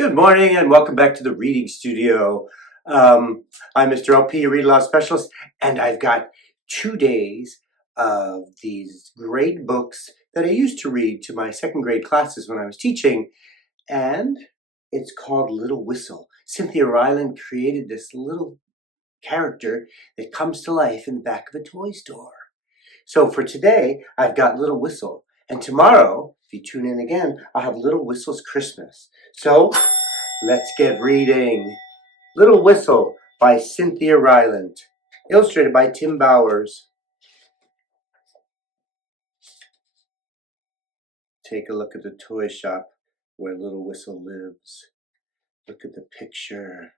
Good morning and welcome back to the reading studio. I'm Mr. LP, read-aloud specialist, and I've got 2 days of these great books that I used to read to my second grade classes when I was teaching, and it's called Little Whistle. Cynthia Rylant created this little character that comes to life in the back of a toy store. So for today, I've got Little Whistle, and tomorrow, if you tune in again, I'll have Little Whistle's Christmas. So let's get reading. Little Whistle by Cynthia Rylant. Illustrated by Tim Bowers. Take a look at the toy shop where Little Whistle lives. Look at the picture.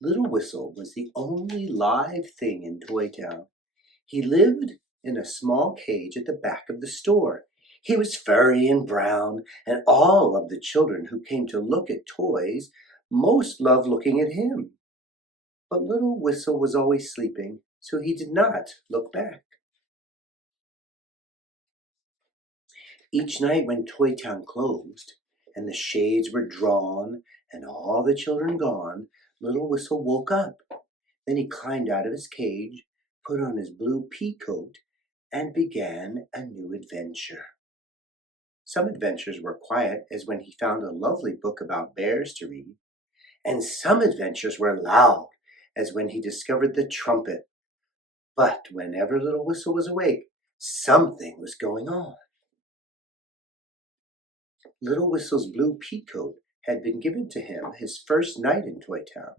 Little Whistle was the only live thing in Toy Town. He lived in a small cage at the back of the store. He was furry and brown, and all of the children who came to look at toys most loved looking at him. But Little Whistle was always sleeping, so he did not look back. Each night when Toy Town closed, and the shades were drawn, and all the children gone, Little Whistle woke up. Then he climbed out of his cage, put on his blue pea coat, and began a new adventure. Some adventures were quiet, as when he found a lovely book about bears to read, and some adventures were loud, as when he discovered the trumpet. But whenever Little Whistle was awake, something was going on. Little Whistle's blue pea coat had been given to him his first night in Toy Town.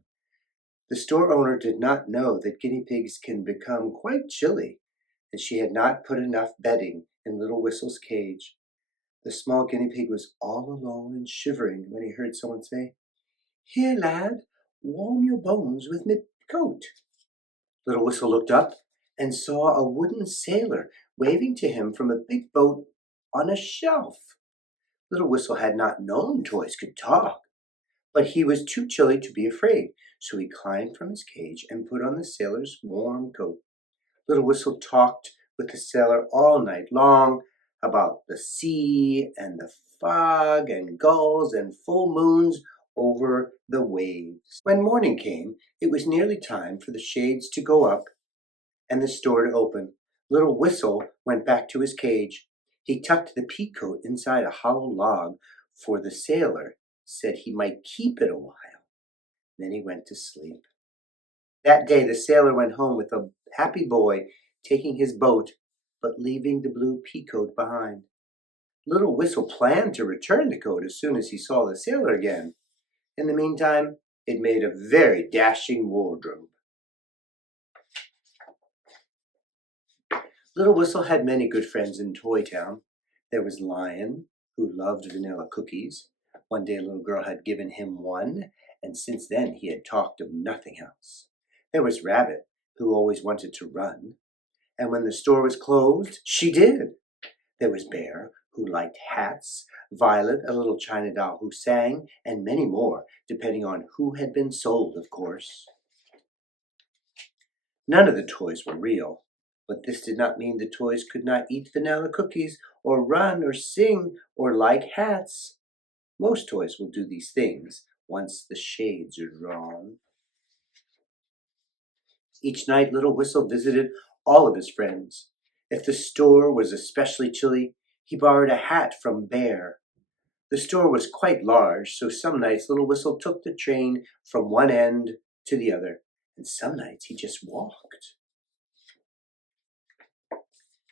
The store owner did not know that guinea pigs can become quite chilly, and she had not put enough bedding in Little Whistle's cage. The small guinea pig was all alone and shivering when he heard someone say, "Here, lad, warm your bones with me coat." Little Whistle looked up and saw a wooden sailor waving to him from a big boat on a shelf. Little Whistle had not known toys could talk, but he was too chilly to be afraid, so he climbed from his cage and put on the sailor's warm coat. Little Whistle talked with the sailor all night long about the sea and the fog and gulls and full moons over the waves. When morning came, it was nearly time for the shades to go up and the store to open. Little Whistle went back to his cage. He tucked the pea coat inside a hollow log, for the sailor said he might keep it a while. Then he went to sleep. That day the sailor went home with a happy boy, taking his boat, but leaving the blue pea coat behind. Little Whistle planned to return the coat as soon as he saw the sailor again. In the meantime, it made a very dashing wardrobe. Little Whistle had many good friends in Toy Town. There was Lion, who loved vanilla cookies. One day a little girl had given him one, and since then he had talked of nothing else. There was Rabbit, who always wanted to run, and when the store was closed, she did. There was Bear, who liked hats, Violet, a little china doll who sang, and many more, depending on who had been sold, of course. None of the toys were real, but this did not mean the toys could not eat vanilla cookies, or run, or sing, or like hats. Most toys will do these things once the shades are drawn. Each night Little Whistle visited all of his friends. If the store was especially chilly, he borrowed a hat from Bear. The store was quite large, so some nights Little Whistle took the train from one end to the other, and some nights he just walked.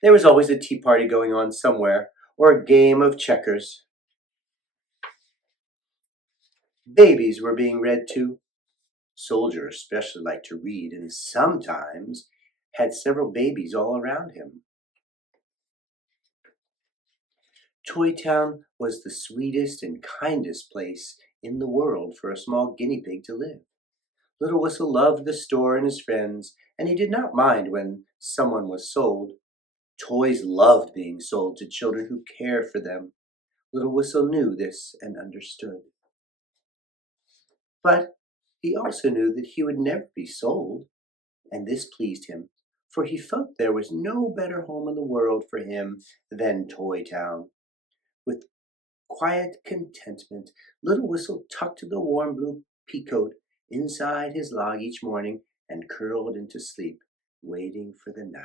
There was always a tea party going on somewhere, or a game of checkers. Babies were being read to. Soldier especially liked to read, and sometimes had several babies all around him. Toy Town was the sweetest and kindest place in the world for a small guinea pig to live. Little Whistle loved the store and his friends, and he did not mind when someone was sold. Toys loved being sold to children who cared for them. Little Whistle knew this and understood. But he also knew that he would never be sold, and this pleased him, for he felt there was no better home in the world for him than Toy Town. With quiet contentment. Little Whistle tucked the warm blue peacoat inside his log each morning and curled into sleep, waiting for the night,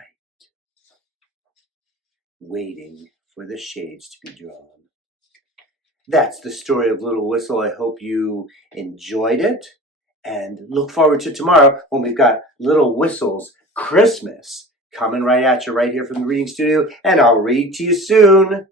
waiting for the shades to be drawn. That's the story of Little Whistle. I hope you enjoyed it, and look forward to tomorrow when we've got Little Whistle's Christmas coming right at you right here from the reading studio, and I'll read to you soon.